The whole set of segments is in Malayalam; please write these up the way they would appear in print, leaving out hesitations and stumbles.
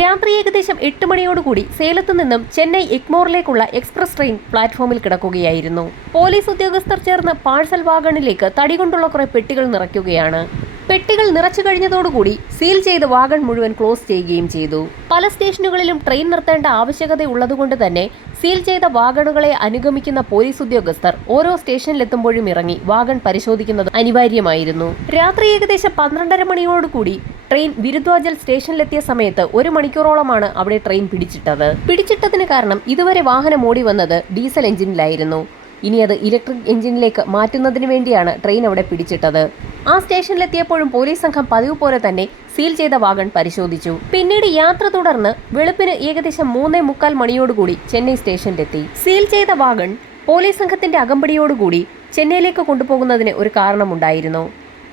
രാത്രി ഏകദേശം 8 മണിയോടുകൂടി സേലത്ത് നിന്നും ചെന്നൈ എഗ്മോറിലേക്കുള്ള എക്സ്പ്രസ് ട്രെയിൻ പ്ലാറ്റ്ഫോമിൽ കിടക്കുകയായിരുന്നു. പോലീസ് ഉദ്യോഗസ്ഥർ ചേർന്ന് പാഴ്സൽ വാഗണിലേക്ക് തടികൊണ്ടുള്ള കുറെ പെട്ടികൾ നിറയ്ക്കുകയാണ്. പെട്ടികൾ നിറച്ചു കഴിഞ്ഞതോടുകൂടി സീൽ ചെയ്ത് വാഗൺ മുഴുവൻ ക്ലോസ് ചെയ്യുകയും ചെയ്തു. പല സ്റ്റേഷനുകളിലും ട്രെയിൻ നിർത്തേണ്ട ആവശ്യകത ഉള്ളതുകൊണ്ട് തന്നെ സീൽ ചെയ്ത വാഗണുകളെ അനുഗമിക്കുന്ന പോലീസ് ഉദ്യോഗസ്ഥർ ഓരോ സ്റ്റേഷനിലെത്തുമ്പോഴും ഇറങ്ങി വാഗൺ പരിശോധിക്കുന്നത് അനിവാര്യമായിരുന്നു. രാത്രി ഏകദേശം 12:30 മണിയോടുകൂടി ട്രെയിൻ വിരുദ്വാജൽ സ്റ്റേഷനിലെത്തിയ സമയത്ത് 1 മണിക്കൂറോളമാണ് അവിടെ ട്രെയിൻ പിടിച്ചിട്ടതിന് കാരണം ഇതുവരെ വാഹനം ഓടി വന്നത് ഡീസൽ എഞ്ചിനിലായിരുന്നു. ഇനി അത് ഇലക്ട്രിക് എഞ്ചിനിലേക്ക് മാറ്റുന്നതിന് വേണ്ടിയാണ് ട്രെയിൻ അവിടെ പിടിച്ചിട്ടത്. ആ സ്റ്റേഷനിലെത്തിയപ്പോഴും പോലീസ് സംഘം പതിവ് പോലെ തന്നെ സീൽ ചെയ്ത വാഗൺ പരിശോധിച്ചു. പിന്നീട് യാത്ര തുടർന്ന് വെളുപ്പിന് ഏകദേശം 3:45 മണിയോടുകൂടി ചെന്നൈ സ്റ്റേഷനിലെത്തി. സീൽ ചെയ്ത വാഗൺ പോലീസ് സംഘത്തിന്റെ അകമ്പടിയോടുകൂടി ചെന്നൈയിലേക്ക് കൊണ്ടുപോകുന്നതിന് ഒരു കാരണമുണ്ടായിരുന്നു.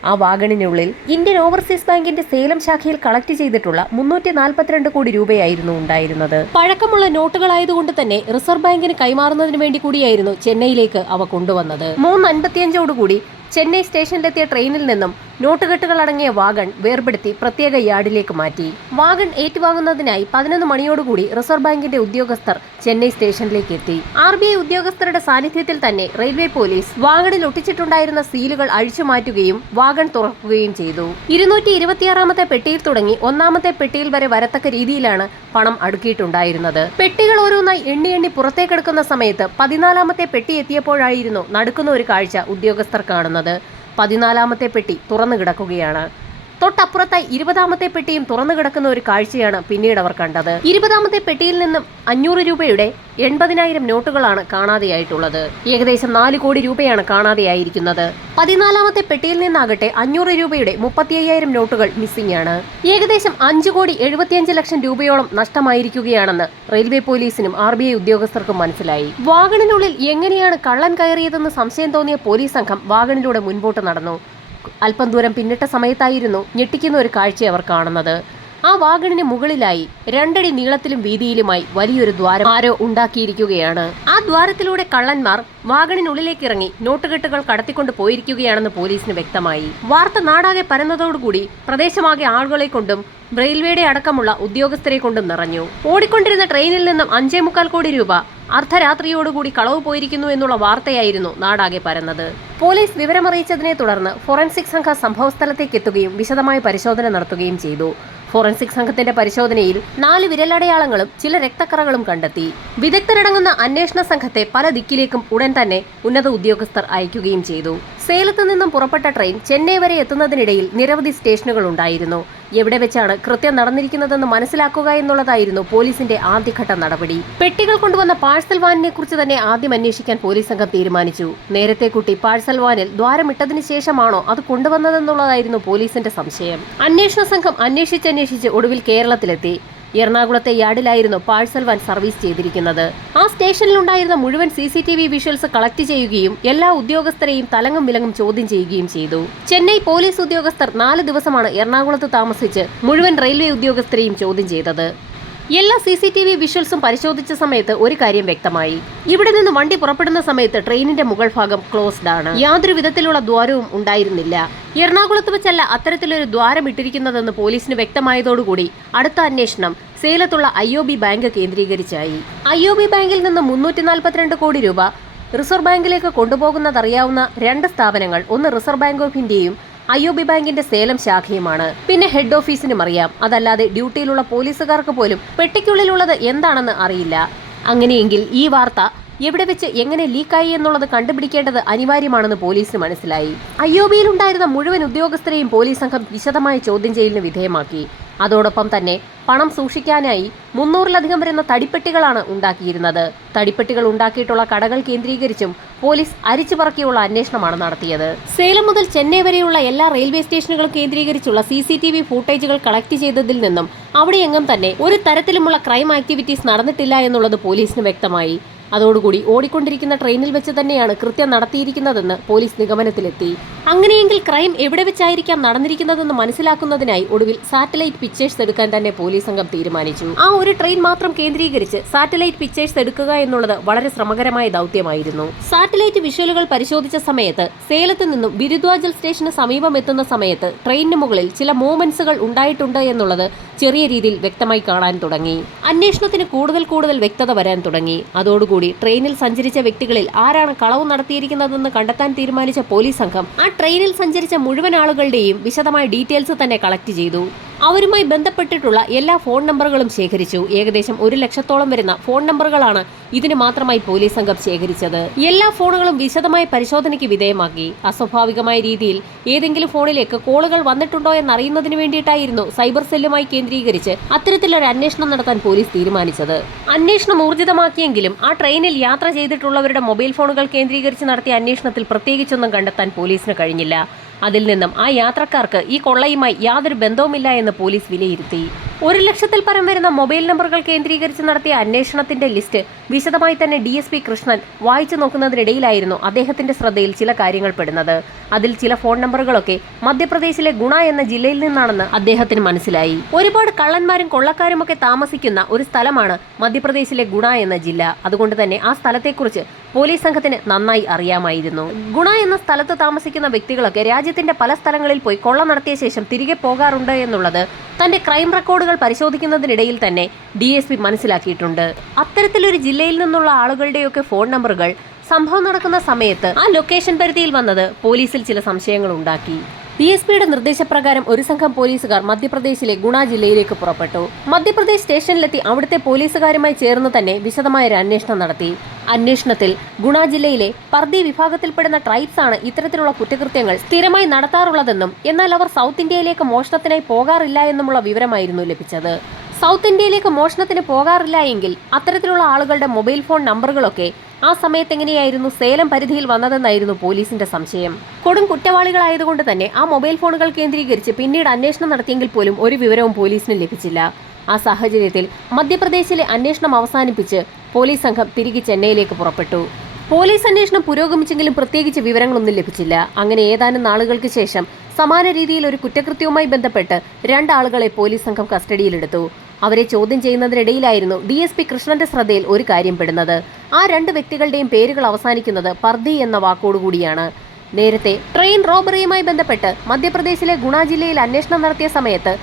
ആ വാഗണിനുള്ളിൽ ഇന്ത്യൻ ഓവർസീസ് ബാങ്കിന്റെ സേലം ശാഖയിൽ കളക്ട് ചെയ്തിട്ടുള്ള 342 കോടി രൂപയായിരുന്നു ഉണ്ടായിരുന്നത്. പഴക്കമുള്ള നോട്ടുകളായതുകൊണ്ട് തന്നെ റിസർവ് ബാങ്കിന് കൈമാറുന്നതിന് വേണ്ടി കൂടിയായിരുന്നു ചെന്നൈയിലേക്ക് അവ കൊണ്ടുവന്നത്. 3:55 ചെന്നൈ സ്റ്റേഷനിലെത്തിയ ട്രെയിനിൽ നിന്നും നോട്ടുകെട്ടുകൾ അടങ്ങിയ വാഗൺ വേർപെടുത്തി പ്രത്യേക യാർഡിലേക്ക് മാറ്റി. വാഗൺ ഏറ്റുവാങ്ങുന്നതിനായി 11 മണിയോടുകൂടി റിസർവ് ബാങ്കിന്റെ ഉദ്യോഗസ്ഥർ ചെന്നൈ സ്റ്റേഷനിലേക്ക് എത്തി. RBI ഉദ്യോഗസ്ഥരുടെ സാന്നിധ്യത്തിൽ തന്നെ റെയിൽവേ പോലീസ് വാഗണിൽ ഒട്ടിച്ചിട്ടുണ്ടായിരുന്ന സീലുകൾ അഴിച്ചു മാറ്റുകയും വാഗൺ തുറക്കുകയും ചെയ്തു. 226ാമത്തെ പെട്ടിയിൽ തുടങ്ങി 1ാമത്തെ പെട്ടിയിൽ വരെ വരത്തക്ക രീതിയിലാണ് പണം അടുക്കിയിട്ടുണ്ടായിരുന്നത്. പെട്ടികൾ ഓരോന്നായി എണ്ണി പുറത്തേക്കെടുക്കുന്ന സമയത്ത് 14ാമത്തെ പെട്ടി എത്തിയപ്പോഴായിരുന്നു നടുക്കുന്ന ഒരു കാഴ്ച ഉദ്യോഗസ്ഥർ കാണുന്നത്. 14ാമത്തെ പെട്ടി തുറന്നു കിടക്കുകയാണ്. തൊട്ടപ്പുറത്തായി 20ാമത്തെ പെട്ടിയും തുറന്നു കിടക്കുന്ന ഒരു കാഴ്ചയാണ് പിന്നീട് അവർ കണ്ടത്. 20ാമത്തെ പെട്ടിയിൽ നിന്നും 500 രൂപയുടെ 80,000 നോട്ടുകളാണ് കാണാതെയായിട്ടുള്ളത്. ഏകദേശം 4 കോടി രൂപയാണ് കാണാതെയായിരിക്കുന്നത്. 14ാമത്തെ പെട്ടിയിൽ നിന്നാകട്ടെ 500 രൂപയുടെ 35,000 നോട്ടുകൾ മിസ്സിംഗ് ആണ്. ഏകദേശം 5,75 ലക്ഷം രൂപയോളം നഷ്ടമായിരിക്കുകയാണെന്ന് റെയിൽവേ പോലീസിനും RBI ഉദ്യോഗസ്ഥർക്കും മനസ്സിലായി. വാഗണിനുള്ളിൽ എങ്ങനെയാണ് കള്ളൻ കയറിയതെന്ന് സംശയം തോന്നിയ പോലീസ് സംഘം വാഗണിലൂടെ മുൻപോട്ട് നടന്നു. അല്പം ദൂരം പിന്നിട്ട സമയത്തായിരുന്നു ഞെട്ടിക്കുന്ന ഒരു കാഴ്ച അവർ കാണുന്നത്. ആ വാഗണിന് മുകളിലായി 2 അടി നീളത്തിലും വീതിയിലുമായി വലിയൊരു ദ്വാരം ആരോ ഉണ്ടാക്കിയിരിക്കുകയാണ്. ആ ദ്വാരത്തിലൂടെ കള്ളന്മാർ വാഗണിനുള്ളിലേക്ക് ഇറങ്ങി നോട്ടുകെട്ടുകൾ കടത്തിക്കൊണ്ട് പോയിരിക്കുകയാണെന്ന് പോലീസിന് വ്യക്തമായി. വാർത്ത നാടാകെ പരന്നതോടുകൂടി പ്രദേശമാകെ ആളുകളെ കൊണ്ടും റെയിൽവേയുടെ അടക്കമുള്ള ഉദ്യോഗസ്ഥരെ കൊണ്ടും നിറഞ്ഞു. ഓടിക്കൊണ്ടിരുന്ന ട്രെയിനിൽ നിന്നും 5.25 കോടി രൂപ അർദ്ധരാത്രിയോടുകൂടി കളവ് പോയിരിക്കുന്നു എന്നുള്ള വാർത്തയായിരുന്നു നാടാകെ പരന്നത്. പോലീസ് വിവരമറിയിച്ചതിനെ തുടർന്ന് ഫോറൻസിക് സംഘം സംഭവസ്ഥലത്തേക്ക് എത്തുകയും വിശദമായ പരിശോധന നടത്തുകയും ചെയ്തു. ഫോറൻസിക് സംഘത്തിന്റെ പരിശോധനയിൽ 4 വിരലടയാളങ്ങളും ചില രക്തക്കറകളും കണ്ടെത്തി. വിദഗ്ധരടങ്ങുന്ന അന്വേഷണ സംഘത്തെ പല ദിക്കിലേക്കും ഉടൻ തന്നെ ഉന്നത ഉദ്യോഗസ്ഥർ അയക്കുകയും ചെയ്തു. സേലത്ത് നിന്നും പുറപ്പെട്ട ട്രെയിൻ ചെന്നൈ വരെ എത്തുന്നതിനിടയിൽ നിരവധി സ്റ്റേഷനുകൾ ഉണ്ടായിരുന്നു. എവിടെ വെച്ചാണ് കൃത്യം നടന്നിരിക്കുന്നതെന്ന് മനസ്സിലാക്കുക എന്നുള്ളതായിരുന്നു പോലീസിന്റെ ആദ്യഘട്ട നടപടി. പെട്ടികൾ കൊണ്ടുവന്ന പാഴ്സൽ വാനിനെ കുറിച്ച് തന്നെ ആദ്യം അന്വേഷിക്കാൻ പോലീസ് സംഘം തീരുമാനിച്ചു. നേരത്തെ കുട്ടി പാഴ്സൽ വാനിൽ ദ്വാരമിട്ടതിന് ശേഷമാണോ അത് കൊണ്ടുവന്നതെന്നുള്ളതായിരുന്നു പോലീസിന്റെ സംശയം. അന്വേഷണ സംഘം അന്വേഷിച്ച് ഒടുവിൽ കേരളത്തിലെത്തി. എറണാകുളത്തെ യാർഡിലായിരുന്നു പാഴ്സൽ വാൻ സർവീസ് ചെയ്തിരിക്കുന്നത്. ആ സ്റ്റേഷനിലുണ്ടായിരുന്ന മുഴുവൻ CCTV വിഷ്വൽസ് കളക്ട് ചെയ്യുകയും എല്ലാ ഉദ്യോഗസ്ഥരെയും തലങ്ങും വിലങ്ങും ചോദ്യം ചെയ്യുകയും ചെയ്തു. ചെന്നൈ പോലീസ് ഉദ്യോഗസ്ഥർ 4 ദിവസമാണ് എറണാകുളത്ത് താമസിച്ച് മുഴുവൻ റെയിൽവേ ഉദ്യോഗസ്ഥരെയും ചോദ്യം ചെയ്തത്. എല്ലാ CCTV വിഷ്വൽസും പരിശോധിച്ച സമയത്ത് ഒരു കാര്യം വ്യക്തമായി. ഇവിടെ നിന്ന് വണ്ടി പുറപ്പെടുന്ന സമയത്ത് ട്രെയിനിന്റെ മുകൾ ഭാഗം ക്ലോസ്ഡ് ആണ്. യാതൊരു വിധത്തിലുള്ള ദ്വാരവും ഉണ്ടായിരുന്നില്ല. എറണാകുളത്ത് വെച്ചല്ല അത്തരത്തിലൊരു ദ്വാരം ഇട്ടിരിക്കുന്നതെന്ന് പോലീസിന് വ്യക്തമായതോടുകൂടി അടുത്ത അന്വേഷണം സേലത്തുള്ള IOB ബാങ്ക് കേന്ദ്രീകരിച്ചായി. IOB ബാങ്കിൽ നിന്ന് 342 കോടി രൂപ റിസർവ് ബാങ്കിലേക്ക് കൊണ്ടുപോകുന്നതറിയാവുന്ന 2 സ്ഥാപനങ്ങൾ, ഒന്ന് റിസർവ് ബാങ്ക് ഓഫ് ഇന്ത്യയും IOB ബാങ്കിന്റെ സേലം ശാഖയുമാണ്. പിന്നെ ഹെഡ് ഓഫീസിനും അറിയാം. അതല്ലാതെ ഡ്യൂട്ടിയിലുള്ള പോലീസുകാർക്ക് പോലും പെട്ടിക്കുള്ളിലുള്ളത് എന്താണെന്ന് അറിയില്ല. അങ്ങനെയെങ്കിൽ ഈ വാർത്ത എവിടെ വെച്ച് എങ്ങനെ ലീക്കായി എന്നുള്ളത് കണ്ടുപിടിക്കേണ്ടത് അനിവാര്യമാണെന്ന് പോലീസിന് മനസ്സിലായി. IOBയിൽ ഉണ്ടായിരുന്ന മുഴുവൻ ഉദ്യോഗസ്ഥരെയും പോലീസ് സംഘം വിശദമായ ചോദ്യം ചെയ്യലിന് വിധേയമാക്കി. അതോടൊപ്പം തന്നെ പണം സൂക്ഷിക്കാനായി 300-ലധികം വരുന്ന തടിപ്പെട്ടികളാണ് ഉണ്ടാക്കിയിരുന്നത്. തടിപ്പെട്ടികൾ ഉണ്ടാക്കിയിട്ടുള്ള കടകൾ കേന്ദ്രീകരിച്ചും പോലീസ് അരിച്ചു പറക്കിയുള്ള അന്വേഷണമാണ് നടത്തിയത്. സേലം മുതൽ ചെന്നൈ വരെയുള്ള എല്ലാ റെയിൽവേ സ്റ്റേഷനുകളും കേന്ദ്രീകരിച്ചുള്ള CCTV ഫൂട്ടേജുകൾ കളക്ട് ചെയ്തതിൽ നിന്നും അവിടെയെങ്ങും തന്നെ ഒരു തരത്തിലുമുള്ള ക്രൈം ആക്ടിവിറ്റീസ് നടന്നിട്ടില്ല എന്നുള്ളത് പോലീസിന് വ്യക്തമായി. അതോടുകൂടി ഓടിക്കൊണ്ടിരിക്കുന്ന ട്രെയിനിൽ വെച്ച് തന്നെയാണ് കൃത്യം നടത്തിയിരിക്കുന്നതെന്ന് പോലീസ് നിഗമനത്തിലെത്തി. അങ്ങനെയെങ്കിൽ ക്രൈം എവിടെ വെച്ചായിരിക്കാം നടന്നിരിക്കുന്നതെന്ന് മനസ്സിലാക്കുന്നതിനായി ഒടുവിൽ സാറ്റലൈറ്റ് പിക്ചേഴ്സ് എടുക്കാൻ തന്നെ പോലീസ് സംഘം തീരുമാനിച്ചു. ആ ഒരു ട്രെയിൻ മാത്രം കേന്ദ്രീകരിച്ച് സാറ്റലൈറ്റ് പിക്ചേഴ്സ് എടുക്കുക എന്നുള്ളത് വളരെ ശ്രമകരമായ ദൗത്യമായിരുന്നു. സാറ്റലൈറ്റ് വിഷ്വലുകൾ പരിശോധിച്ച സമയത്ത് സേലത്ത് നിന്നും ബിരുദ്വാജൽ സ്റ്റേഷന് സമീപം എത്തുന്ന സമയത്ത് ട്രെയിനിന് മുകളിൽ ചില മൂവ്മെന്റ്സുകൾ ഉണ്ടായിട്ടുണ്ട് എന്നുള്ളത് ചെറിയ രീതിയിൽ വ്യക്തമായി കാണാൻ തുടങ്ങി. അന്വേഷണത്തിന് കൂടുതൽ വ്യക്തത വരാൻ തുടങ്ങി. അതോടുകൂടി ട്രെയിനിൽ സഞ്ചരിച്ച വ്യക്തികളിൽ ആരാണ് കളവ് നടത്തിയിരിക്കുന്നതെന്ന് കണ്ടെത്താൻ തീരുമാനിച്ച പോലീസ് സംഘം ആ ട്രെയിനിൽ സഞ്ചരിച്ച മുഴുവൻ ആളുകളുടെയും വിശദമായ ഡീറ്റെയിൽസ് തന്നെ കളക്ട് ചെയ്തു. അവരുമായി ബന്ധപ്പെട്ടിട്ടുള്ള എല്ലാ ഫോൺ നമ്പറുകളും ശേഖരിച്ചു. ഏകദേശം 1 ലക്ഷത്തോളം വരുന്ന ഫോൺ നമ്പറുകളാണ് ഇതിന് മാത്രമായി പോലീസ് സംഘം ശേഖരിച്ചത്. എല്ലാ ഫോണുകളും വിശദമായ പരിശോധനയ്ക്ക് വിധേയമാക്കി. അസ്വാഭാവികമായ രീതിയിൽ ഏതെങ്കിലും ഫോണിലേക്ക് കോളുകൾ വന്നിട്ടുണ്ടോ എന്നറിയുന്നതിന് വേണ്ടിയിട്ടായിരുന്നു സൈബർ സെല്ലുമായി കേന്ദ്രീകരിച്ച് അത്തരത്തിലൊരു അന്വേഷണം നടത്താൻ പോലീസ് തീരുമാനിച്ചത്. അന്വേഷണം ഊർജിതമാക്കിയെങ്കിലും ആ ട്രെയിനിൽ യാത്ര ചെയ്തിട്ടുള്ളവരുടെ മൊബൈൽ ഫോണുകൾ കേന്ദ്രീകരിച്ച് നടത്തിയ അന്വേഷണത്തിൽ പ്രത്യേകിച്ചൊന്നും കണ്ടെത്താൻ പോലീസിന് കഴിഞ്ഞില്ല. അതിൽ നിന്നും ആ യാത്രക്കാർക്ക് ഈ കൊള്ളയുമായി യാതൊരു ബന്ധവുമില്ല എന്ന് പോലീസ് വിലയിരുത്തി. 1 ലക്ഷത്തിൽ പരം വരുന്ന മൊബൈൽ നമ്പറുകൾ കേന്ദ്രീകരിച്ച് നടത്തിയ അന്വേഷണത്തിന്റെ ലിസ്റ്റ് വിശദമായി തന്നെ DSP കൃഷ്ണൻ വായിച്ചു നോക്കുന്നതിനിടയിലായിരുന്നു അദ്ദേഹത്തിന്റെ ശ്രദ്ധയിൽ ചില കാര്യങ്ങൾ പെടുന്നത്. അതിൽ ചില ഫോൺ നമ്പറുകളൊക്കെ മധ്യപ്രദേശിലെ ഗുണ എന്ന ജില്ലയിൽ നിന്നാണെന്ന് അദ്ദേഹത്തിന് മനസ്സിലായി. ഒരുപാട് കള്ളന്മാരും കൊള്ളക്കാരുമൊക്കെ താമസിക്കുന്ന ഒരു സ്ഥലമാണ് മധ്യപ്രദേശിലെ ഗുണ എന്ന ജില്ല. അതുകൊണ്ട് തന്നെ ആ സ്ഥലത്തെക്കുറിച്ച് പോലീസ് സംഘത്തിന് നന്നായി അറിയാമായിരുന്നു. ഗുണ എന്ന സ്ഥലത്ത് താമസിക്കുന്ന വ്യക്തികളൊക്കെ രാജ്യത്തിന്റെ പല സ്ഥലങ്ങളിൽ പോയി കൊള്ള നടത്തിയ ശേഷം തിരികെ പോകാറുണ്ട് എന്നുള്ളത് തന്റെ ക്രൈം റെക്കോർഡുകൾ പരിശോധിക്കുന്നതിനിടയിൽ തന്നെ DSP മനസ്സിലാക്കിയിട്ടുണ്ട്. അത്തരത്തിലൊരു ജില്ലയിൽ നിന്നുള്ള ആളുകളുടെയൊക്കെ ഫോൺ നമ്പറുകൾ സംഭവം നടക്കുന്ന സമയത്ത് ആ ലൊക്കേഷൻ പരിധിയിൽ വന്നത് പോലീസിൽ ചില സംശയങ്ങൾ ഉണ്ടാക്കി. DSPയുടെ നിർദ്ദേശപ്രകാരം ഒരു സംഘം പോലീസുകാർ മധ്യപ്രദേശിലെ ഗുണ ജില്ലയിലേക്ക് പുറപ്പെട്ടു. മധ്യപ്രദേശ് സ്റ്റേഷനിലെത്തി അവിടുത്തെ പോലീസുകാരുമായി ചേർന്ന് തന്നെ വിശദമായ ഒരു അന്വേഷണം നടത്തി. അന്വേഷണത്തിൽ ഗുണ ജില്ലയിലെ പർദി വിഭാഗത്തിൽപ്പെടുന്ന ട്രൈബ്സ് ആണ് ഇത്തരത്തിലുള്ള കുറ്റകൃത്യങ്ങൾ സ്ഥിരമായി നടത്താറുള്ളതെന്നും എന്നാൽ അവർ സൗത്ത് ഇന്ത്യയിലേക്ക് മോഷണത്തിനായി പോകാറില്ല എന്നുമുള്ള വിവരമായിരുന്നു ലഭിച്ചത്. സൗത്ത് ഇന്ത്യയിലേക്ക് മോഷണത്തിന് പോകാറില്ല എങ്കിൽ അത്തരത്തിലുള്ള ആളുകളുടെ മൊബൈൽ ഫോൺ നമ്പറുകളൊക്കെ ആ സമയത്ത് എങ്ങനെയായിരുന്നു സേലം പരിധിയിൽ വന്നതെന്നായിരുന്നു പോലീസിന്റെ സംശയം. കൊടും കുറ്റവാളികളായതുകൊണ്ട് തന്നെ ആ മൊബൈൽ ഫോണുകൾ കേന്ദ്രീകരിച്ച് പിന്നീട് അന്വേഷണം നടത്തിയെങ്കിൽ പോലും ഒരു വിവരവും പോലീസിന് ലഭിച്ചില്ല. ആ സാഹചര്യത്തിൽ മധ്യപ്രദേശിലെ അന്വേഷണം അവസാനിപ്പിച്ച് പോലീസ് സംഘം തിരികെ ചെന്നൈയിലേക്ക് പുറപ്പെട്ടു. പോലീസ് അന്വേഷണം പുരോഗമിച്ചെങ്കിലും പ്രത്യേകിച്ച് വിവരങ്ങളൊന്നും ലഭിച്ചില്ല. അങ്ങനെ ഏതാനും നാളുകൾക്ക് ശേഷം സമാന രീതിയിൽ ഒരു കുറ്റകൃത്യവുമായി ബന്ധപ്പെട്ട് 2 ആളുകളെ പോലീസ് സംഘം കസ്റ്റഡിയിലെടുത്തു. അവരെ ചോദ്യം ചെയ്യുന്നതിനിടയിലായിരുന്നു DSP കൃഷ്ണന്റെ ശ്രദ്ധയിൽ ഒരു കാര്യം പെടുന്നത്. ആ 2 വ്യക്തികളുടെയും പേരുകൾ അവസാനിക്കുന്നത് പർദി എന്ന വാക്കോടുകൂടിയാണ്. നേരത്തെ ട്രെയിൻ റോബറിയുമായി ബന്ധപ്പെട്ട് മധ്യപ്രദേശിലെ ഗുണ ജില്ലയിൽ അന്വേഷണം നടത്തിയ സമയത്ത്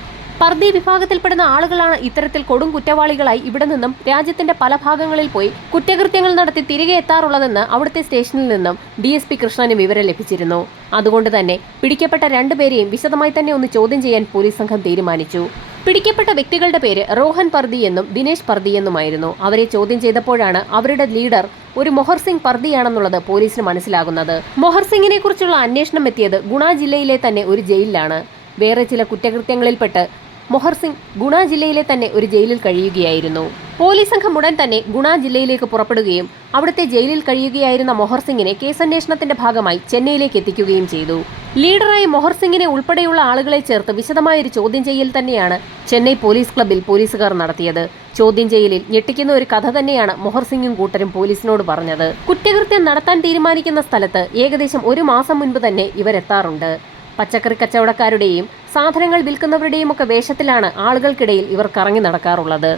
പർദി വിഭാഗത്തിൽപ്പെടുന്ന ആളുകളാണ് ഇത്തരത്തിൽ കൊടും കുറ്റവാളികളായി ഇവിടെ നിന്നും രാജ്യത്തിന്റെ പല ഭാഗങ്ങളിൽ പോയി കുറ്റകൃത്യങ്ങൾ നടത്തി തിരികെ എത്താറുള്ളതെന്ന് അവിടുത്തെ സ്റ്റേഷനിൽ നിന്നും DSP കൃഷ്ണന് വിവരം ലഭിച്ചിരുന്നു. അതുകൊണ്ട് തന്നെ പിടിക്കപ്പെട്ട 2 പേരെയും വിശദമായി തന്നെ ഒന്ന് ചോദ്യം ചെയ്യാൻ പോലീസ് സംഘം തീരുമാനിച്ചു. പിടിക്കപ്പെട്ട വ്യക്തികളുടെ പേര് റോഹൻ പർദി എന്നും ദിനേശ് പർദി എന്നുമായിരുന്നു. അവരെ ചോദ്യം ചെയ്തപ്പോഴാണ് അവരുടെ ലീഡർ ഒരു മൊഹർ സിംഗ് പർദിയാണെന്നുള്ളത് പോലീസിന് മനസ്സിലാകുന്നത്. മൊഹർ സിംഗിനെ കുറിച്ചുള്ള അന്വേഷണം എത്തിയത് ഗുണ ജില്ലയിലെ തന്നെ ഒരു ജയിലിലാണ്. വേറെ ചില കുറ്റകൃത്യങ്ങളിൽപ്പെട്ട് മൊഹർ സിംഗ് ഗുണ ജില്ലയിലെ തന്നെ ഒരു ജയിലിൽ കഴിയുകയായിരുന്നു. പോലീസ് സംഘം ഉടൻ തന്നെ ഗുണ ജില്ലയിലേക്ക് പുറപ്പെടുകയും അവിടുത്തെ ജയിലിൽ കഴിയുകയായിരുന്ന മൊഹർ സിംഗിനെ കേസന്വേഷണത്തിന്റെ ഭാഗമായി ചെന്നൈയിലേക്ക് എത്തിക്കുകയും ചെയ്തു. ലീഡറായ മൊഹർ സിംഗിനെ ഉൾപ്പെടെയുള്ള ആളുകളെ ചേർത്ത് വിശദമായൊരു ചോദ്യം ചെയ്യൽ തന്നെയാണ് ചെന്നൈ പോലീസ് ക്ലബ്ബിൽ പോലീസുകാർ നടത്തിയത്. ചോദ്യം ചെയ്യലിൽ ഞെട്ടിക്കുന്ന ഒരു കഥ തന്നെയാണ് മൊഹർ സിംഗും കൂട്ടരും പോലീസിനോട് പറഞ്ഞത്. കുറ്റകൃത്യം നടത്താൻ തീരുമാനിക്കുന്ന സ്ഥലത്ത് ഏകദേശം 1 മാസം മുൻപ് തന്നെ ഇവരെത്താറുണ്ട്. പച്ചക്കറി കച്ചവടക്കാരുടെയും സാധനങ്ങൾ വിൽക്കുന്നവരുടെയും ഒക്കെ വേഷത്തിലാണ് ആളുകൾക്കിടയിൽ ഇവർ കറങ്ങി നടക്കാറുള്ളത്.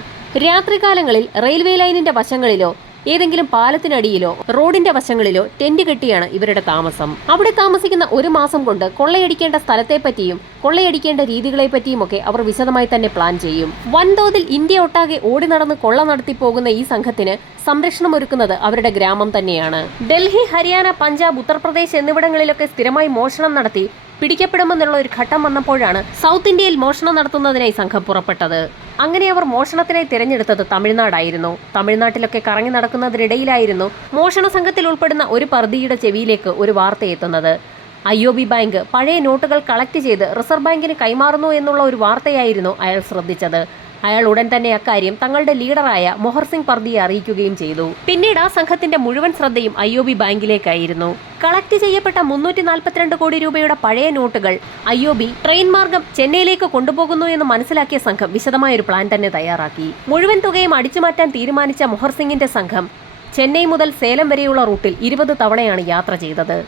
രാത്രികാലങ്ങളിൽ റെയിൽവേ ലൈനിന്റെ വശങ്ങളിലോ ഏതെങ്കിലും പാലത്തിനടിയിലോ റോഡിന്റെ വശങ്ങളിലോ ടെന്റ് കെട്ടിയാണ് ഇവരുടെ താമസം. അവിടെ താമസിക്കുന്ന 1 മാസം കൊണ്ട് കൊള്ളയടിക്കേണ്ട സ്ഥലത്തെപ്പറ്റിയും കൊള്ളയടിക്കേണ്ട രീതികളെപ്പറ്റിയുമൊക്കെ അവർ വിശദമായി തന്നെ പ്ലാൻ ചെയ്യും. വൻതോതിൽ ഇന്ത്യ ഒട്ടാകെ ഓടി നടന്ന് കൊള്ള നടത്തി പോകുന്ന ഈ സംഘത്തിന് സംരക്ഷണം ഒരുക്കുന്നത് അവരുടെ ഗ്രാമം തന്നെയാണ്. ഡൽഹി, ഹരിയാന, പഞ്ചാബ്, ഉത്തർപ്രദേശ് എന്നിവിടങ്ങളിലൊക്കെ സ്ഥിരമായി മോഷണം നടത്തി പിടിക്കപ്പെടുമെന്നുള്ള ഒരു ഘട്ടം വന്നപ്പോഴാണ് സൗത്ത് ഇന്ത്യയിൽ മോഷണം നടത്തുന്നതിനായി സംഘം പുറപ്പെട്ടത്. അങ്ങനെ അവർ മോഷണത്തിനായി തിരഞ്ഞെടുത്തത് തമിഴ്നാടായിരുന്നു. തമിഴ്നാട്ടിലൊക്കെ കറങ്ങി നടക്കുന്നതിനിടയിലായിരുന്നു മോഷണ സംഘത്തിൽ ഉൾപ്പെടുന്ന ഒരു പർദിയുടെ ചെവിയിലേക്ക് ഒരു വാർത്ത എത്തുന്നത്. IOB ബാങ്ക് പഴയ നോട്ടുകൾ കളക്ട് ചെയ്ത് റിസർവ് ബാങ്കിന് കൈമാറുന്നു എന്നുള്ള ഒരു വാർത്തയായിരുന്നു അയാൾ ശ്രദ്ധിച്ചത്. അയാൾ ഉടൻ തന്നെ അക്കാര്യം തങ്ങളുടെ ലീഡറായ മൊഹർ സിംഗ് പർദിയെ അറിയിക്കുകയും ചെയ്തു. പിന്നീട് ആ സംഘത്തിന്റെ മുഴുവൻ ശ്രദ്ധയും IOB ബാങ്കിലേക്കായിരുന്നു. കളക്ട് ചെയ്യപ്പെട്ട 342 കോടി രൂപയുടെ പഴയ നോട്ടുകൾ IOB ട്രെയിൻ മാർഗം ചെന്നൈയിലേക്ക് കൊണ്ടുപോകുന്നു എന്ന് മനസ്സിലാക്കിയ സംഘം വിശദമായ ഒരു പ്ലാൻ തന്നെ തയ്യാറാക്കി. മുഴുവൻ തുകയും അടിച്ചുമാറ്റാൻ തീരുമാനിച്ച മൊഹർ സിംഗിന്റെ സംഘം ചെന്നൈ മുതൽ സേലം വരെയുള്ള റൂട്ടിൽ 20 തവണയാണ് യാത്ര ചെയ്തത്.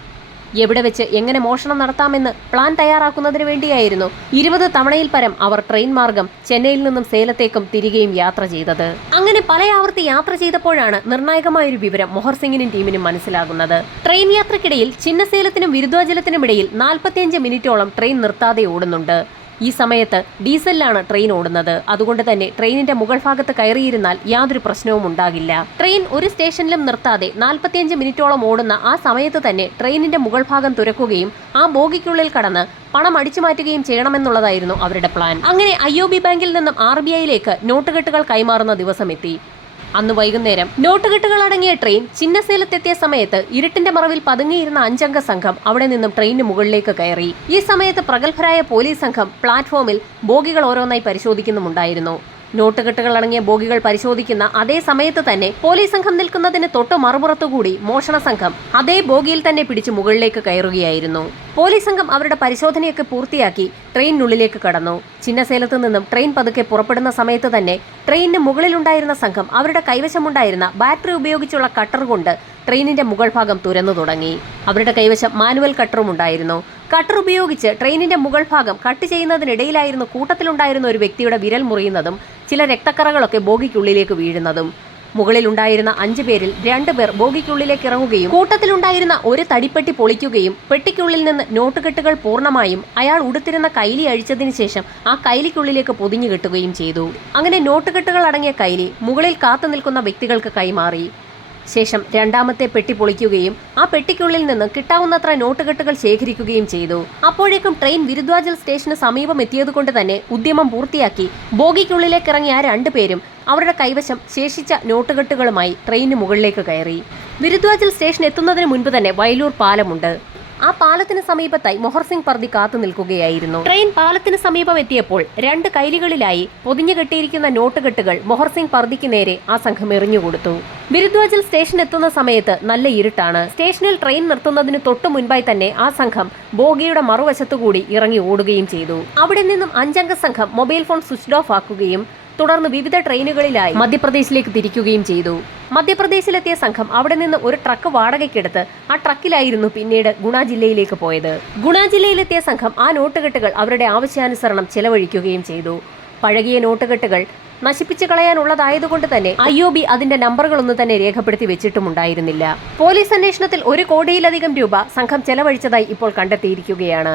എവിടെ വെച്ച് എങ്ങനെ മോഷണം നടത്താമെന്ന് പ്ലാൻ തയ്യാറാക്കുന്നതിന് വേണ്ടിയായിരുന്നു 20 തവണയിൽ പരം അവർ ട്രെയിൻ മാർഗം ചെന്നൈയിൽ നിന്നും സേലത്തേക്കും തിരികെയും യാത്ര ചെയ്തത്. അങ്ങനെ പല ആവർത്തി യാത്ര ചെയ്തപ്പോഴാണ് നിർണായകമായൊരു വിവരം മൊഹർ സിംഗിനും ടീമിനും മനസ്സിലാകുന്നത്. ട്രെയിൻ യാത്രക്കിടയിൽ ചിന്നസേലത്തിനും വിരുദ്വാചലത്തിനുമിടയിൽ 45 മിനിറ്റോളം ട്രെയിൻ നിർത്താതെ ഓടുന്നുണ്ട്. ഈ സമയത്ത് ഡീസലിലാണ് ട്രെയിൻ ഓടുന്നത്. അതുകൊണ്ട് തന്നെ ട്രെയിനിന്റെ മുകൾ ഭാഗത്ത് കയറിയിരുന്നാൽ യാതൊരു പ്രശ്നവും ഉണ്ടാകില്ല. ട്രെയിൻ ഒരു സ്റ്റേഷനിലും നിർത്താതെ 45 മിനിറ്റോളം ഓടുന്ന ആ സമയത്ത് തന്നെ ട്രെയിനിന്റെ മുകൾ ഭാഗം തുറക്കുകയും ആ ബോഗിക്കുള്ളിൽ കടന്ന് പണം അടിച്ചു മാറ്റുകയും ചെയ്യണമെന്നുള്ളതായിരുന്നു അവരുടെ പ്ലാൻ. അങ്ങനെ IOB ബാങ്കിൽ നിന്നും RBIയിലേക്ക് നോട്ടുകെട്ടുകൾ കൈമാറുന്ന ദിവസമെത്തി. അന്ന് വൈകുന്നേരം നോട്ടുകെട്ടുകൾ അടങ്ങിയ ട്രെയിൻ ചിന്നസേലത്തെത്തിയ സമയത്ത് ഇരുട്ടിന്റെ മറവിൽ പതുങ്ങിയിരുന്ന 5 അംഗ സംഘം അവിടെ നിന്നും ട്രെയിനിന് മുകളിലേക്ക് കയറി. ഈ സമയത്ത് പ്രഗത്ഭരായ പോലീസ് സംഘം പ്ലാറ്റ്ഫോമിൽ ബോഗികൾ ഓരോന്നായി പരിശോധിക്കുന്നുമുണ്ടായിരുന്നു. നോട്ടുകെട്ടുകൾ അടങ്ങിയ ബോഗികൾ പരിശോധിക്കുന്ന അതേ സമയത്ത് തന്നെ പോലീസ് സംഘം നിൽക്കുന്നതിന് തൊട്ട് മറുപുറത്തുകൂടി മോഷണ സംഘം അതേ ബോഗിയിൽ തന്നെ പിടിച്ച് മുകളിലേക്ക് കയറുകയായിരുന്നു. പോലീസ് സംഘം അവരുടെ പരിശോധനയൊക്കെ പൂർത്തിയാക്കി ട്രെയിനിനുള്ളിലേക്ക് കടന്നു. ചിന്നസേലത്ത് നിന്നും ട്രെയിൻ പതുക്കെ പുറപ്പെടുന്ന സമയത്ത് തന്നെ ട്രെയിനിന് മുകളിലുണ്ടായിരുന്ന സംഘം അവരുടെ കൈവശമുണ്ടായിരുന്ന ബാറ്ററി ഉപയോഗിച്ചുള്ള കട്ടർ കൊണ്ട് ട്രെയിനിന്റെ മുകൾ ഭാഗം തുരന്നു തുടങ്ങി. അവരുടെ കൈവശം മാനുവൽ കട്ടറും ഉണ്ടായിരുന്നു. കട്ടർ ഉപയോഗിച്ച് ട്രെയിനിന്റെ മുകൾ ഭാഗം കട്ട് ചെയ്യുന്നതിനിടയിലായിരുന്നു കൂട്ടത്തിലുണ്ടായിരുന്ന ഒരു വ്യക്തിയുടെ വിരൽ മുറിയുന്നതും ചില രക്തക്കറകളൊക്കെ ബോഗിക്കുള്ളിലേക്ക് വീഴുന്നതും. മുകളിലുണ്ടായിരുന്ന 5 പേരിൽ 2 പേർ ബോഗിക്കുള്ളിലേക്ക് ഇറങ്ങുകയും കൂട്ടത്തിലുണ്ടായിരുന്ന ഒരു തടിപ്പെട്ടി പൊളിക്കുകയും പെട്ടിക്കുള്ളിൽ നിന്ന് നോട്ടുകെട്ടുകൾ പൂർണ്ണമായും അയാൾ ഉടുത്തിരുന്ന കൈലി അഴിച്ചതിന് ശേഷം ആ കൈലിക്കുള്ളിലേക്ക് പൊതിഞ്ഞു കെട്ടുകയും ചെയ്തു. അങ്ങനെ നോട്ടുകെട്ടുകൾ അടങ്ങിയ കൈലി മുകളിൽ കാത്തു നിൽക്കുന്ന വ്യക്തികൾക്ക് കൈമാറി. ശേഷം രണ്ടാമത്തെ പെട്ടി പൊളിക്കുകയും ആ പെട്ടിക്കുള്ളിൽ നിന്ന് കിട്ടാവുന്നത്ര നോട്ടുകെട്ടുകൾ ശേഖരിക്കുകയും ചെയ്തു. അപ്പോഴേക്കും ട്രെയിൻ വിരുദ്വാചൽ സ്റ്റേഷന് സമീപം എത്തിയതുകൊണ്ട് തന്നെ ഉദ്യമം പൂർത്തിയാക്കി ബോഗിക്കുള്ളിലേക്ക് ഇറങ്ങിയ ആ 2 പേരും അവരുടെ കൈവശം ശേഷിച്ച നോട്ടുകെട്ടുകളുമായി ട്രെയിനിന് മുകളിലേക്ക് കയറി. വിരുദ്വാചൽ സ്റ്റേഷൻ എത്തുന്നതിന് മുൻപ് തന്നെ വയലൂർ പാലമുണ്ട്. ആ പാലത്തിന് സമീപത്തായി മൊഹർ സിംഗ് പർദി കാത്തു നിൽക്കുകയായിരുന്നു. ട്രെയിൻ പാലത്തിന് സമീപം എത്തിയപ്പോൾ 2 കൈലികളിലായി പൊതിഞ്ഞു കെട്ടിയിരിക്കുന്ന നോട്ടുകെട്ടുകൾ മൊഹർ സിംഗ് പർദിക്ക് നേരെ ആ സംഘം എറിഞ്ഞുകൊടുത്തു. വിരുദ്വാചൽ സ്റ്റേഷൻ എത്തുന്ന സമയത്ത് നല്ല ഇരുട്ടാണ്. സ്റ്റേഷനിൽ ട്രെയിൻ നിർത്തുന്നതിന് തൊട്ടു മുൻപായി തന്നെ ആ സംഘം ബോഗിയുടെ മറുവശത്തുകൂടി ഇറങ്ങി ഓടുകയും ചെയ്തു. അവിടെ നിന്നും 5 അംഗ സംഘം മൊബൈൽ ഫോൺ സ്വിച്ച് ഓഫ് ആക്കുകയും തുടർന്ന് വിവിധ ട്രെയിനുകളിലായി മധ്യപ്രദേശിലേക്ക് തിരിക്കുകയും ചെയ്തു. മധ്യപ്രദേശിലെത്തിയ സംഘം അവിടെ നിന്ന് ഒരു ട്രക്ക് വാടകയ്ക്കെടുത്ത് ആ ട്രക്കിലായിരുന്നു പിന്നീട് ഗുണ ജില്ലയിലേക്ക് പോയത്. ഗുണ ജില്ലയിലെത്തിയ സംഘം ആ നോട്ടുകെട്ടുകൾ അവരുടെ ആവശ്യാനുസരണം ചെലവഴിക്കുകയും ചെയ്തു. പഴകിയ നോട്ടുകെട്ടുകൾ നശിപ്പിച്ചു കളയാനുള്ളതായതുകൊണ്ട് തന്നെ IOB അതിന്റെ നമ്പറുകളൊന്നും തന്നെ രേഖപ്പെടുത്തി വെച്ചിട്ടുമുണ്ടായിരുന്നില്ല. പോലീസ് അന്വേഷണത്തിൽ 1 കോടിയിലധികം രൂപ സംഘം ചെലവഴിച്ചതായി ഇപ്പോൾ കണ്ടെത്തിയിരിക്കുകയാണ്.